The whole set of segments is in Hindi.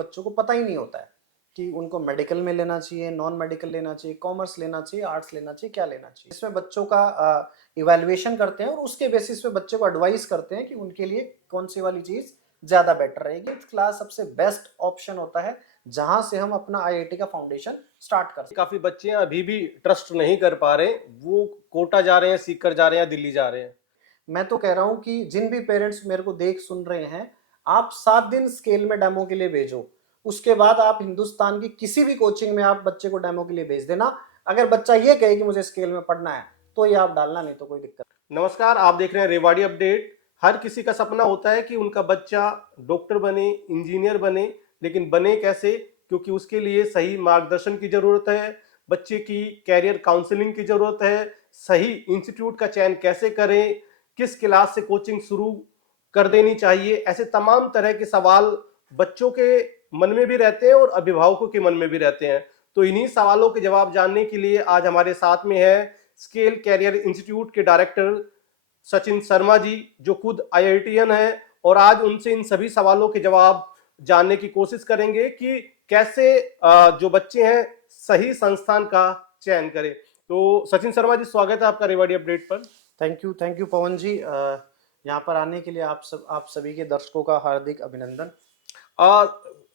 बच्चों को पता ही नहीं होता है कि उनको मेडिकल में लेना चाहिए, नॉन मेडिकल लेना चाहिए, कॉमर्स लेना चाहिए, आर्ट्स लेना चाहिए, क्या लेना चाहिए। इसमें बच्चों का इवैल्यूएशन करते हैं और उसके बेसिस पे बच्चे को एडवाइस करते हैं कि उनके लिए कौन सी वाली चीज ज्यादा बेटर रहेगी। क्लास सबसे बेस्ट ऑप्शन होता है जहां से हम अपना आईआईटी का फाउंडेशन स्टार्ट कर सकते काफी बच्चे हैं अभी भी ट्रस्ट नहीं कर पा रहे, वो कोटा जा रहे हैं, सीकर जा रहे हैं, दिल्ली जा रहे हैं। हैं। मैं तो कह रहा हूं कि जिन भी पेरेंट्स मेरे को देख सुन रहे हैं, आप 7 दिन स्केल में डेमो के लिए भेजो। उसके बाद आप हिंदुस्तान की किसी भी कोचिंग में आप बच्चे को डेमो के लिए भेज देना। अगर बच्चा ये कहे कि मुझे स्केल में पढ़ना है तो ये आप डालना, नहीं तो कोई दिक्कत। नमस्कार, आप देख रहे हैं रेवाड़ी अपडेट। हर किसी का सपना होता है कि उनका बच्चा डॉक्टर बने, इंजीनियर बने, लेकिन बने कैसे? क्योंकि उसके लिए सही मार्गदर्शन की जरूरत है, बच्चे की कैरियर काउंसलिंग की जरूरत है, सही इंस्टीट्यूट का चयन कैसे करें, किस क्लास से कोचिंग शुरू कर देनी चाहिए, ऐसे तमाम तरह के सवाल बच्चों के मन में भी रहते हैं और अभिभावकों के मन में भी रहते हैं। तो इन्हीं सवालों के जवाब जानने के लिए आज हमारे साथ में है स्केल कैरियर इंस्टीट्यूट के डायरेक्टर सचिन शर्मा जी, जो खुद आईआईटीएन है, और आज उनसे इन सभी सवालों के जवाब जानने की कोशिश करेंगे कि कैसे जो बच्चे हैं सही संस्थान का चयन करें। तो सचिन शर्मा जी, स्वागत है आपका रेवाड़ी अपडेट पर। थैंक यू पवन जी। यहाँ पर आने के लिए आप सभी के दर्शकों का हार्दिक अभिनंदन।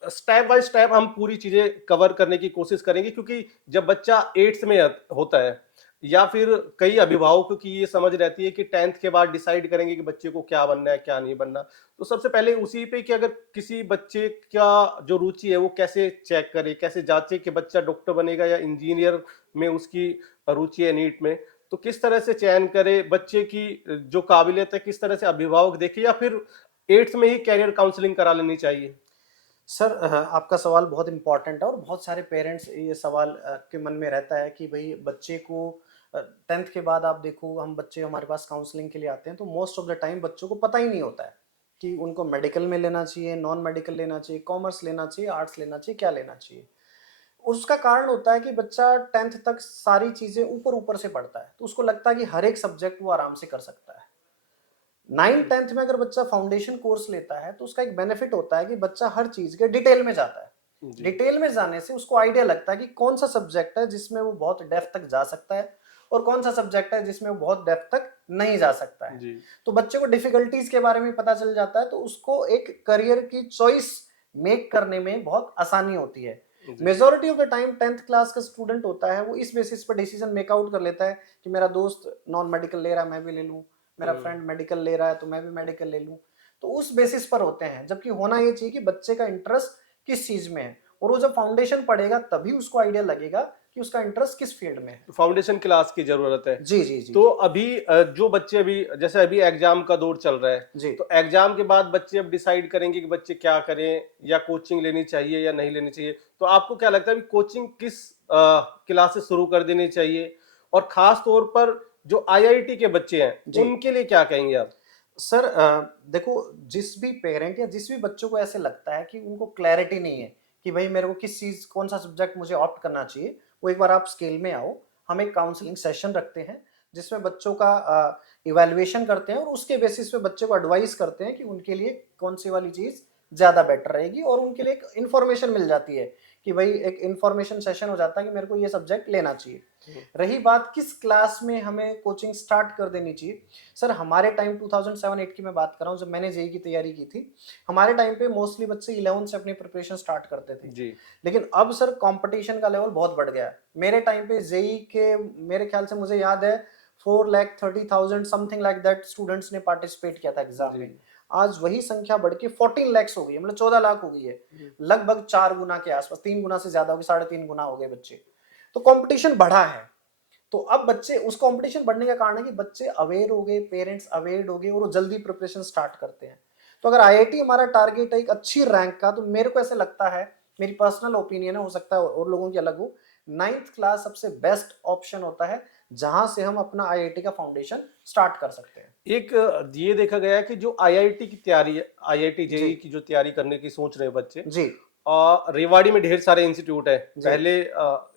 स्टेप बाय स्टेप हम पूरी चीजें कवर करने की कोशिश करेंगे, क्योंकि जब बच्चा 8th में होता है या फिर कई अभिभावकों की ये समझ रहती है कि 10th के बाद डिसाइड करेंगे कि बच्चे को क्या बनना है क्या नहीं बनना, तो सबसे पहले उसी पे कि अगर किसी बच्चे का जो रुचि है वो कैसे चेक करे, कैसे जांचे कि बच्चा डॉक्टर बनेगा या इंजीनियर में उसकी रुचि है, नीट में, तो किस तरह से चयन करे, बच्चे की जो काबिलियत है किस तरह से अभिभावक देखे, या फिर 8th में ही कैरियर काउंसलिंग करा लेनी चाहिए? सर, आपका सवाल बहुत इंपॉर्टेंट है और बहुत सारे पेरेंट्स ये सवाल के मन में रहता है कि भाई बच्चे को 10th के बाद आप देखो, हम बच्चे हमारे पास काउंसलिंग के लिए आते हैं तो मोस्ट ऑफ द टाइम बच्चों को पता ही नहीं होता है कि उनको मेडिकल में लेना चाहिए, नॉन मेडिकल लेना चाहिए, कॉमर्स लेना चाहिए, आर्ट्स लेना चाहिए, क्या लेना चाहिए। उसका कारण होता है कि बच्चा 10th तक सारी चीज़ें ऊपर ऊपर से पढ़ता है तो उसको लगता है कि हर एक सब्जेक्ट वो आराम से कर सकता है। 9th 10th में अगर बच्चा फाउंडेशन कोर्स लेता है तो उसका एक बेनिफिट होता है कि बच्चा हर चीज के डिटेल में जाता है। डिटेल में जाने से उसको आइडिया लगता है कि कौन सा सब्जेक्ट है जिसमें वो बहुत डेप्थ तक जा सकता है और कौन सा सब्जेक्ट है जिसमें वो बहुत डेप्थ तक नहीं जा सकता है। तो बच्चे को डिफिकल्टीज के बारे में पता चल जाता है तो उसको एक करियर की चॉइस मेक करने में बहुत आसानी होती है। Majority of the time 10th class का स्टूडेंट होता है वो इस बेसिस पर डिसीजन मेक आउट कर लेता है कि मेरा दोस्त नॉन मेडिकल ले रहा है मैं भी ले लूं, मेरा फ्रेंड मेडिकल ले रहा है तो मैं भी मेडिकल ले लूं। तो उस बेसिस पर होते हैं, जबकि होना ये चाहिए कि बच्चे का इंटरेस्ट किस चीज में है और वो जब फाउंडेशन पढ़ेगा तभी उसको आइडिया लगेगा कि उसका इंटरेस्ट किस फील्ड में है। तो फाउंडेशन क्लास की जरूरत है। जी जी जी। तो अभी जो बच्चे अभी जैसे अभी एग्जाम का दौर चल रहा है जी। तो एग्जाम के बाद बच्चे अब डिसाइड करेंगे कि बच्चे क्या करें, या कोचिंग लेनी चाहिए या नहीं लेनी चाहिए। तो आपको क्या लगता है कोचिंग किस क्लास से शुरू कर देनी चाहिए, और खास तौर पर जो आईआईटी के बच्चे हैं उनके लिए क्या कहेंगे आप? सर, देखो, जिस भी पेरेंट या जिस भी बच्चों को ऐसे लगता है कि उनको क्लैरिटी नहीं है कि भाई मेरे को किस चीज कौन सा सब्जेक्ट मुझे ऑप्ट करना चाहिए, वो एक बार आप स्केल में आओ, हम एक काउंसलिंग सेशन रखते हैं जिसमें बच्चों का इवैल्यूएशन करते हैं और उसके बेसिस पे बच्चे को एडवाइस करते हैं कि उनके लिए कौन सी वाली चीज ज्यादा बेटर रहेगी और उनके लिए एक इन्फॉर्मेशन मिल जाती है कि भाई एक इन्फॉर्मेशन सेशन हो जाता है कि मेरे को ये सब्जेक्ट लेना चाहिए। रही बात किस क्लास में हमें कोचिंग स्टार्ट कर देनी चाहिए, सर हमारे टाइम 2007-8 की मैं बात कर रहा हूँ, जब मैंने जेई की तैयारी की थी, हमारे टाइम पे मोस्टली बच्चे 11 से अपनी प्रिपरेशन स्टार्ट करते थे जी। लेकिन अब सर कंपटीशन का लेवल बहुत बढ़ गया है। मेरे टाइम पे जेई के मेरे ख्याल से मुझे याद है 4,30,000 समथिंग लाइक दैट स्टूडेंट्स ने पार्टिसिपेट किया था एग्जाम में। आज वही संख्या बढ़ के 14 लाख हो गई है, मतलब 14 लाख हो गई है, लगभग 4 गुना के आसपास, 3 गुना से ज्यादा हो गई, 3.5 गुना हो गए बच्चे। तो कंपटीशन बढ़ा है। तो अब बच्चे, उस कंपटीशन बढ़ने का कारण है कि बच्चे अवेयर हो गए, पेरेंट्स अवेयर हो गए और वो जल्दी प्रिपरेशन स्टार्ट करते हैं। तो अगर आईआईटी हमारा टारगेट है एक अच्छी रैंक का, तो मेरे को ऐसे लगता है, मेरी पर्सनल ओपिनियन है, हो सकता है और लोगों की अलग हो, 9th क्लास सबसे बेस्ट ऑप्शन होता है जहां से हम अपना आईआईटी का फाउंडेशन स्टार्ट कर सकते हैं। एक ये देखा गया है कि जो आईआईटी की तैयारी, आईआईटी जेई की जो तैयारी करने की सोच रहे हैं बच्चे जी, रेवाड़ी में ढेर सारे इंस्टीट्यूट है। पहले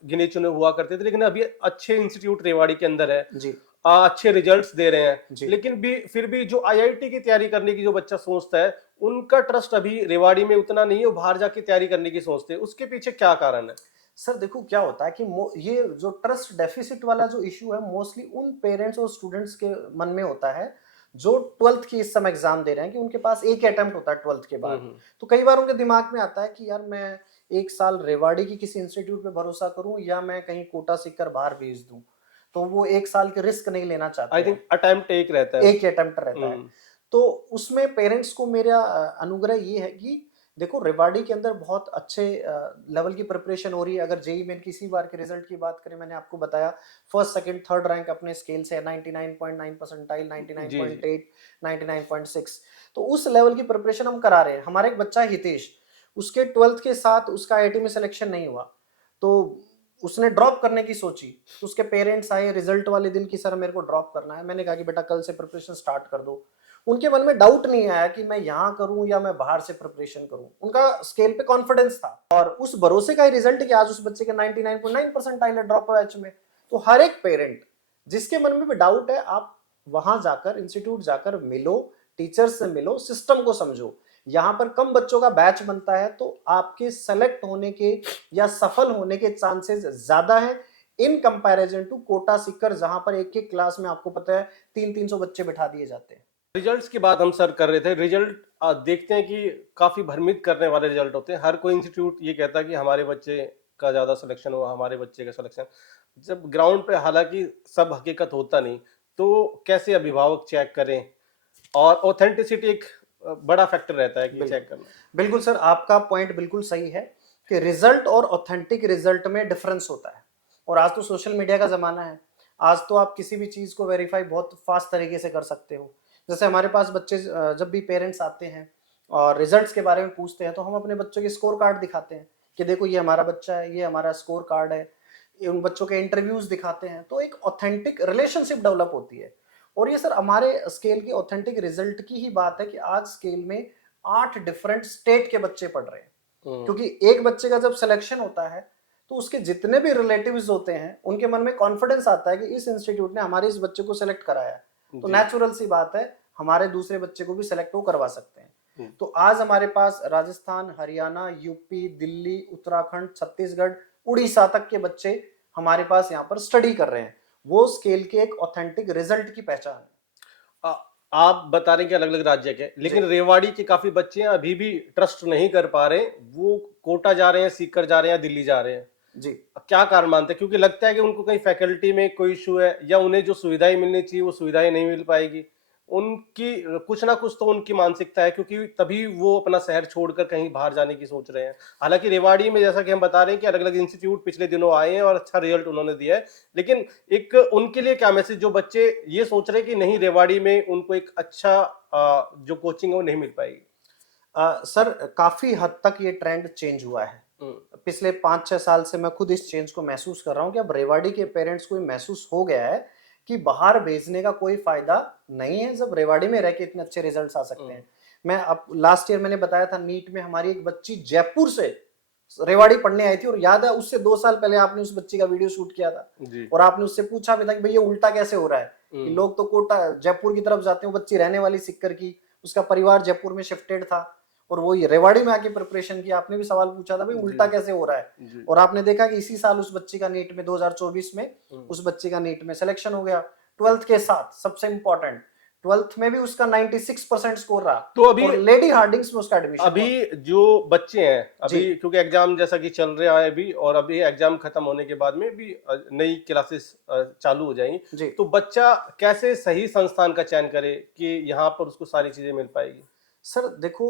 गिने चुने हुआ करते थे, लेकिन अभी अच्छे इंस्टीट्यूट रेवाड़ी के अंदर है जी। अच्छे रिजल्ट्स दे रहे हैं, जी। लेकिन भी फिर भी जो आईआईटी की तैयारी करने की जो बच्चा सोचता है, उनका ट्रस्ट अभी रेवाड़ी में उतना नहीं है, वो बाहर जाके तैयारी करने की सोचते हैं। उसके पीछे क्या कारण है? सर देखो क्या होता है कि ये जो ट्रस्ट डेफिसिट वाला जो इशू है मोस्टली उन पेरेंट्स और स्टूडेंट्स के मन में होता है जो 12th की इस समय एग्जाम दे रहे हैं, कि उनके पास एक अटेम्प्ट होता है 12th के बाद। तो कई बार उनके दिमाग में आता है कि यार मैं एक साल रेवाड़ी की किसी इंस्टीट्यूट पे भरोसा करूं या मैं कहीं कोटा सीखकर बाहर भेज दूं। तो वो एक साल के रिस्क नहीं लेना चाहते आई हैं। थिंक अटेम्प्ट एक रहता है। एक ही अटेम्प्ट रहता है। तो उसमें पेरेंट्स को मेरा अनुग्रह ये है कि देखो रेवाड़ी के अंदर बहुत अच्छे लेवल की प्रिपरेशन हो रही है। अगर जेई मेन किसी बार के रिजल्ट की बात करें, मैंने आपको बताया फर्स्ट सेकंड थर्ड रैंक अपने स्केल से 99.9 परसेंटाइल, जी जी। 99.8, 99.6। तो उस लेवल की प्रिपरेशन हम करा रहे हैं। हमारा एक बच्चा है हितेश, उसके 12th के साथ उसका आईआईटी में सिलेक्शन नहीं हुआ, तो उसने ड्रॉप करने की सोची। तो उसके पेरेंट्स आए रिजल्ट वाले दिन कि सर मेरे को ड्रॉप करना है। मैंने कहा कि बेटा कल से प्रिपरेशन स्टार्ट कर दो। उनके मन में डाउट नहीं आया कि मैं यहाँ करूं या मैं बाहर से प्रिपरेशन करूं। उनका स्केल पे कॉन्फिडेंस था और उस भरोसे का ही रिजल्ट कि आज उस बच्चे के 99.9 परसेंटाइल है ड्रॉप बैच में। तो हर एक पेरेंट जिसके मन में भी डाउट है, आप वहां जाकर इंस्टीट्यूट जाकर मिलो, टीचर्स से मिलो, सिस्टम को समझो। यहाँ पर कम बच्चों का बैच बनता है तो आपके सेलेक्ट होने के या सफल होने के चांसेस ज्यादा है in comparison to Kota Sikar, जहां पर एक एक क्लास में आपको पता है 300-300 बच्चे बिठा दिए जाते हैं। रिजल्ट्स की बात हम सर कर रहे थे। रिजल्ट देखते हैं कि काफी भ्रमित करने वाले रिजल्ट होते हैं। हर कोई इंस्टीट्यूट ये कहता है कि हमारे बच्चे का ज्यादा सिलेक्शन हुआ, हमारे बच्चे का सिलेक्शन। जब ग्राउंड पे हालांकि सब हकीकत होता नहीं, तो कैसे अभिभावक चेक करें? और ऑथेंटिसिटी एक बड़ा फैक्टर रहता है कि बिल्कुल चेक करना। बिल्कुल सर, आपका पॉइंट बिल्कुल सही है कि रिजल्ट और ऑथेंटिक रिजल्ट में डिफरेंस होता है। और आज तो सोशल मीडिया का जमाना है। आज तो आप किसी भी चीज को वेरीफाई बहुत फास्ट तरीके से कर सकते हो। जैसे हमारे पास बच्चे जब भी पेरेंट्स आते हैं और रिजल्ट्स के बारे में पूछते हैं, तो हम अपने बच्चों के स्कोर कार्ड दिखाते हैं कि देखो ये हमारा बच्चा है, ये हमारा स्कोर कार्ड है। ये उन बच्चों के इंटरव्यूज दिखाते हैं, तो एक ऑथेंटिक रिलेशनशिप डेवलप होती है। और ये सर हमारे स्केल की ऑथेंटिक रिजल्ट की ही बात है कि आज स्केल में 8 डिफरेंट स्टेट के बच्चे पढ़ रहे हैं। क्योंकि एक बच्चे का जब सिलेक्शन होता है तो उसके जितने भी रिलेटिव्स होते हैं उनके मन में कॉन्फिडेंस आता है कि इस इंस्टीट्यूट ने हमारे इस बच्चे को सिलेक्ट कराया है, तो नेचुरल सी बात है हमारे दूसरे बच्चे को भी सिलेक्ट वो करवा सकते हैं। तो आज हमारे पास राजस्थान, हरियाणा, यूपी, दिल्ली, उत्तराखंड, छत्तीसगढ़, उड़ीसा तक के बच्चे हमारे पास यहाँ पर स्टडी कर रहे हैं। वो स्केल के एक ऑथेंटिक रिजल्ट की पहचान है। आप बता रहे हैं कि अलग अलग राज्य के, लेकिन रेवाड़ी के काफी बच्चे हैं अभी भी ट्रस्ट नहीं कर पा रहे। वो कोटा जा रहे हैं, सीकर जा रहे हैं, दिल्ली जा रहे हैं। जी, क्या कारण मानते हैं? क्योंकि लगता है कि उनको कहीं फैकल्टी में कोई इशू है, या उन्हें जो सुविधाएं मिलनी चाहिए वो सुविधाएं नहीं मिल पाएगी। उनकी कुछ ना कुछ तो उनकी मानसिकता है, क्योंकि तभी वो अपना शहर छोड़कर कहीं बाहर जाने की सोच रहे हैं। हालांकि रेवाड़ी में जैसा कि हम बता रहे हैं कि अलग अलग इंस्टीट्यूट पिछले दिनों आए हैं और अच्छा रिजल्ट उन्होंने दिया है, लेकिन एक उनके लिए क्या मैसेज, जो बच्चे ये सोच रहे हैं कि नहीं रेवाड़ी में उनको एक अच्छा जो कोचिंग है वो नहीं मिल पाएगी? सर काफी हद तक ये ट्रेंड चेंज हुआ है। पिछले 5-6 साल से मैं खुद इस चेंज को महसूस कर रहा हूँ कि अब रेवाड़ी के पेरेंट्स को महसूस हो गया है कि बाहर भेजने का कोई फायदा नहीं है जब रेवाड़ी में रह के इतने अच्छे रिजल्ट्स आ सकते हैं। मैं अब लास्ट ईयर मैंने बताया था नीट में हमारी एक बच्ची जयपुर से रेवाड़ी पढ़ने आई थी, और याद है उससे 2 साल पहले आपने उस बच्ची का वीडियो शूट किया था और आपने उससे पूछा भी था कि भैया उल्टा कैसे हो रहा है कि लोग तो कोटा जयपुर की तरफ जाते हैं, बच्ची रहने वाली सिक्कर की, उसका परिवार जयपुर में शिफ्टेड था और वो रेवाड़ी में आके प्रिपरेशन की। आपने भी सवाल पूछा था भाई उल्टा कैसे हो रहा है, और आपने देखा कि इसी साल उस बच्ची का नीट में 2024 में उस बच्ची का नीट में सिलेक्शन हो गया 12th के साथ। सबसे इंपॉर्टेंट 12th में भी उसका 96% स्कोर रहा। तो अभी और लेडी हार्डिंग्स में उसका एडमिशन अभी जो बच्चे हैं अभी, क्योंकि एग्जाम जैसा कि चल रहा है अभी, और अभी एग्जाम खत्म होने के बाद में भी नई क्लासेस चालू हो जाएंगी, तो बच्चा कैसे सही संस्थान का चयन करे कि यहाँ पर उसको सारी चीजें मिल पाएगी? सर देखो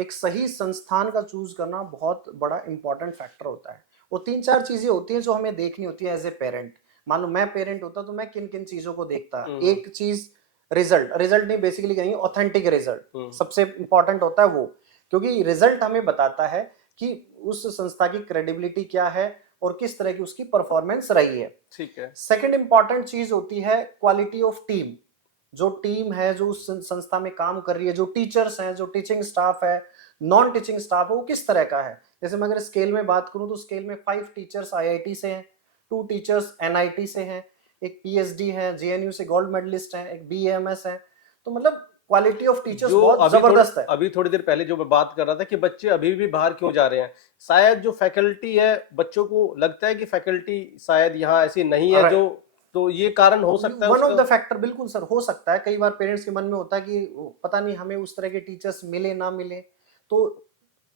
एक सही संस्थान का चूज करना बहुत बड़ा इंपॉर्टेंट फैक्टर होता है। वो 3-4 चीजें होती हैं जो हमें देखनी होती है एज ए पेरेंट। मान लो मैं पेरेंट होता तो मैं किन किन चीजों को देखता। एक चीज रिजल्ट, रिजल्ट नहीं बेसिकली कहेंगे ऑथेंटिक रिजल्ट सबसे इंपॉर्टेंट होता है वो, क्योंकि रिजल्ट हमें बताता है कि उस संस्था की क्रेडिबिलिटी क्या है और किस तरह की उसकी परफॉर्मेंस रही है। ठीक है। सेकंड इंपॉर्टेंट चीज होती है क्वालिटी ऑफ टीम। जो टीम है जो उस संस्था में काम कर रही है, जो टीचर्स हैं, जो टीचिंग स्टाफ है, नॉन टीचिंग स्टाफ है, वो किस तरह का है। जैसे मैं अगर स्केल में बात करूं तो स्केल में 5 टीचर्स आईआईटी से हैं, 2 टीचर्स एनआईटी से हैं, एक पीएचडी है, जेएनयू से गोल्ड मेडलिस्ट हैं, एक बीएएमएस है। तो मतलब क्वालिटी ऑफ टीचर्स जो बहुत जबरदस्त है। अभी थोड़ी देर पहले जो मैं बात कर रहा था कि बच्चे अभी भी बाहर क्यों जा रहे हैं, शायद जो फैकल्टी है, बच्चों को लगता है कि फैकल्टी शायद यहाँ ऐसी नहीं है जो, तो ये कारण हो सकता है वन ऑफ उसका। द फैक्टर, बिल्कुल सर, हो सकता है। कई बार पेरेंट्स के मन में होता है कि पता नहीं हमें उस तरह के टीचर्स मिले ना मिले। तो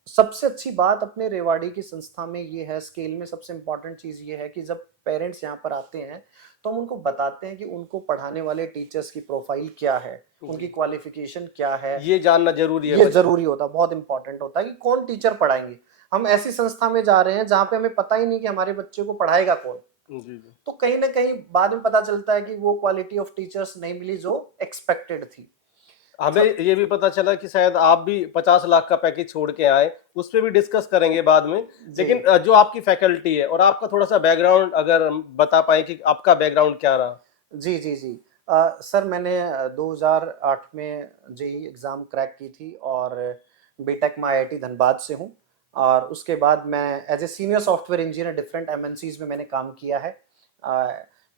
सबसे अच्छी बात अपने रेवाड़ी की संस्था में ये है, स्केल में सबसे इंपॉर्टेंट चीज ये है कि जब पेरेंट्स यहाँ पर आते हैं तो हम उनको बताते हैं कि उनको पढ़ाने वाले टीचर्स की प्रोफाइल क्या है, उनकी क्वालिफिकेशन क्या है। ये जानना जरूरी है ये बच्चे। जरूरी होता है, बहुत इंपॉर्टेंट होता है कि कौन टीचर पढ़ाएंगे। हम ऐसी संस्था में जा रहे हैं जहाँ पे हमें पता ही नहीं कि हमारे बच्चे को पढ़ाएगा कौन। जी जी। तो कहीं ना कहीं बाद में पता चलता है कि वो क्वालिटी ऑफ टीचर्स नहीं मिली जो एक्सपेक्टेड थी। हमें सब ये भी पता चला कि शायद आप भी 50 लाख का पैकेज छोड़ के आए, उस पर भी डिस्कस करेंगे बाद में। जी लेकिन जो आपकी फैकल्टी है और आपका थोड़ा सा बैकग्राउंड अगर हम बता पाए कि आपका बैकग्राउंड क्या रहा। जी जी जी। सर मैंने 2008 में जेई एग्ज़ाम क्रैक की थी और बीटेक में आईआईटी धनबाद से हूँ। और उसके बाद मैं as a senior software engineer different MNCs में मैंने काम किया है।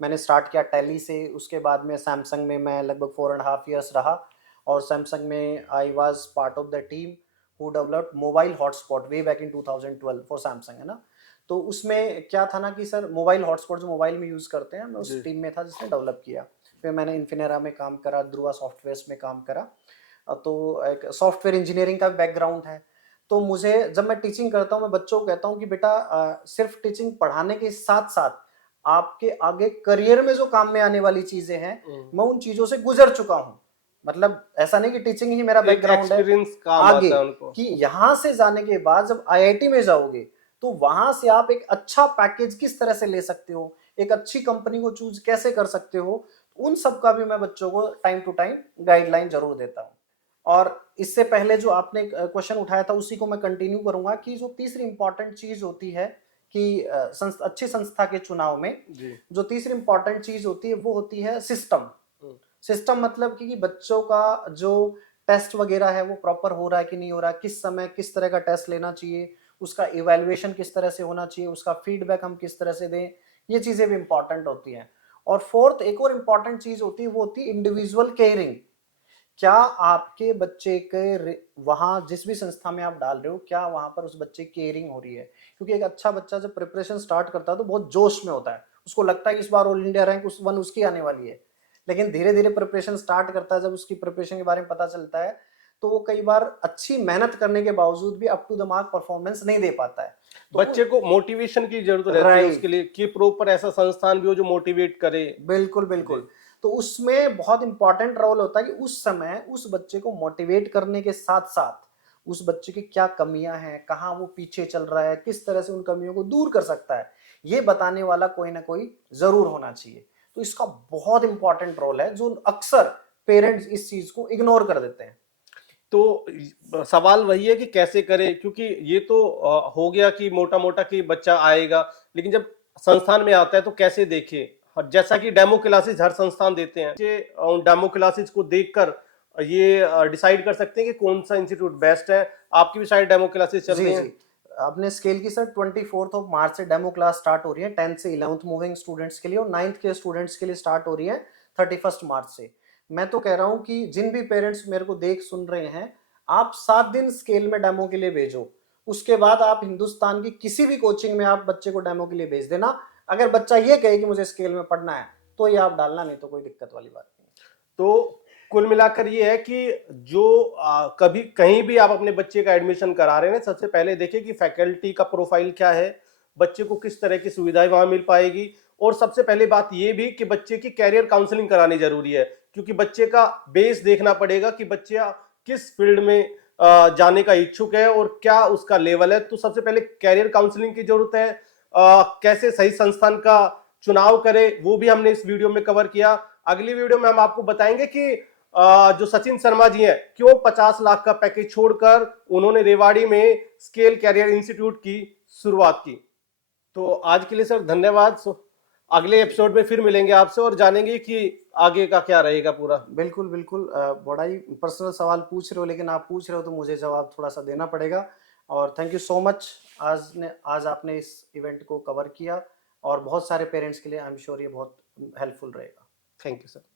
मैंने स्टार्ट किया टैली से, उसके बाद में सैमसंग में मैं लगभग 4.5 years रहा। और सैमसंग में I was part of the team who developed mobile hotspot way back in 2012 for Samsung, है ना। तो उसमें क्या था ना कि सर मोबाइल हॉटस्पॉट जो मोबाइल में यूज़ करते हैं, मैं जी। उस टीम में था जिसने डेवलप किया। फिर मैंने इन्फिनेरा में काम करा, ध्रुवा सॉफ्टवेयर्स में काम करा। तो एक सॉफ्टवेयर इंजीनियरिंग का बैकग्राउंड है। तो मुझे जब मैं टीचिंग करता हूँ, मैं बच्चों को कहता हूँ कि बेटा सिर्फ टीचिंग पढ़ाने के साथ साथ आपके आगे करियर में जो काम में आने वाली चीजें हैं, मैं उन चीजों से गुजर चुका हूँ। मतलब ऐसा नहीं कि टीचिंग ही मेरा एक बैकग्राउंड है। एक्सपीरियंस काम आगे आता है उनको। कि यहाँ से जाने के बाद जब आईआईटी में जाओगे तो वहां से आप एक अच्छा पैकेज किस तरह से ले सकते हो, एक अच्छी कंपनी को चूज कैसे कर सकते हो, उन सब का भी मैं बच्चों को टाइम टू टाइम गाइडलाइन जरूर देता हूँ। और इससे पहले जो आपने क्वेश्चन उठाया था उसी को मैं कंटिन्यू करूंगा कि जो तीसरी इंपॉर्टेंट चीज होती है कि अच्छी संस्था के चुनाव में जी। जो तीसरी इंपॉर्टेंट चीज होती है वो होती है सिस्टम। सिस्टम मतलब कि बच्चों का जो टेस्ट वगैरह है वो प्रॉपर हो रहा है कि नहीं हो रहा है, किस समय किस तरह का टेस्ट लेना चाहिए, उसका इवैल्यूएशन किस तरह से होना चाहिए, उसका फीडबैक हम किस तरह से दें, ये चीजें भी इंपॉर्टेंट होती हैं। और फोर्थ एक और इम्पॉर्टेंट चीज होती है, वो होती है इंडिविजुअल केयरिंग। क्या आपके बच्चे के वहां जिस भी संस्था में आप डाल रहे हो, क्या वहां पर उस बच्चे की केयरिंग हो रही है। क्योंकि एक अच्छा बच्चा जब प्रिपरेशन स्टार्ट करता है तो बहुत जोश में होता है, उसको लगता है कि इस बार ऑल इंडिया रैंक वन उसकी आने वाली है। लेकिन धीरे धीरे प्रिपरेशन स्टार्ट करता है, जब उसकी प्रिपरेशन के बारे में पता चलता है तो वो कई बार अच्छी मेहनत करने के बावजूद भी up to the mark performance नहीं दे पाता है। तो बच्चे को मोटिवेशन की जरूरत रहती है उसके राइट, लिए कि प्रॉपर ऐसा संस्थान भी हो जो मोटिवेट करे। बिल्कुल जी। बिल्कुल। तो उसमें बहुत इंपॉर्टेंट रोल होता है कि उस समय उस बच्चे को मोटिवेट करने के साथ साथ उस बच्चे की क्या कमियां हैं, कहाँ वो पीछे चल रहा है, किस तरह से उन कमियों को दूर कर सकता है, ये बताने वाला कोई ना कोई जरूर होना चाहिए। तो इसका बहुत इंपॉर्टेंट रोल है जो अक्सर पेरेंट्स इस चीज को इग्नोर कर देते हैं। तो सवाल वही है कि कैसे करें, क्योंकि ये तो हो गया कि मोटा मोटा कि बच्चा आएगा, लेकिन जब संस्थान में आता है तो कैसे देखे। जैसा कि डेमो क्लासेस हर संस्थान देते हैं, ये उन डेमो क्लासेस को देखकर ये डिसाइड कर सकते हैं कि कौन सा इंस्टीट्यूट बेस्ट है। आपकी भी शायद डेमो क्लासेस चल जी रही जी। हैं। आपने स्केल की सर 24 से डेमो क्लास स्टार्ट हो रही है, 10th से 11th मूविंग स्टूडेंट्स के लिए, और 9th के स्टूडेंट्स के लिए स्टार्ट हो रही है 31 मार्च से। मैं तो कह रहा हूँ कि जिन भी पेरेंट्स मेरे को देख सुन रहे हैं, आप 7 दिन स्केल में डेमो के लिए भेजो। उसके बाद आप हिंदुस्तान की किसी भी कोचिंग में आप बच्चे को डेमो के लिए भेज देना। अगर बच्चा ये कहे कि मुझे स्केल में पढ़ना है तो ये आप डालना, नहीं तो कोई दिक्कत वाली बात नहीं। तो कुल मिलाकर ये है कि जो कभी कहीं भी आप अपने बच्चे का एडमिशन करा रहे हैं, सबसे पहले देखिए कि फैकल्टी का प्रोफाइल क्या है, बच्चे को किस तरह की सुविधाएं वहां मिल पाएगी। और सबसे पहले बात ये भी कि बच्चे की कैरियर काउंसलिंग करानी जरूरी है, क्योंकि बच्चे का बेस देखना पड़ेगा कि बच्चा किस फील्ड में जाने का इच्छुक है और क्या उसका लेवल है। तो सबसे पहले कैरियर काउंसलिंग की जरूरत है। कैसे सही संस्थान का चुनाव करे वो भी हमने इस वीडियो में कवर किया। अगली वीडियो में हम आपको बताएंगे कि जो सचिन शर्मा जी हैं, क्यों 50 लाख का पैकेज छोड़कर उन्होंने रेवाड़ी में स्केल कैरियर इंस्टीट्यूट की शुरुआत की। तो आज के लिए सर धन्यवाद। अगले एपिसोड में फिर मिलेंगे आपसे और जानेंगे कि आगे का क्या रहेगा पूरा। बिल्कुल बिल्कुल। बड़ा ही पर्सनल सवाल पूछ रहे हो, लेकिन आप पूछ रहे हो तो मुझे जवाब थोड़ा सा देना पड़ेगा। और थैंक यू सो मच, आज आपने इस इवेंट को कवर किया और बहुत सारे पेरेंट्स के लिए आई एम श्योर ये बहुत हेल्पफुल रहेगा। Thank you sir.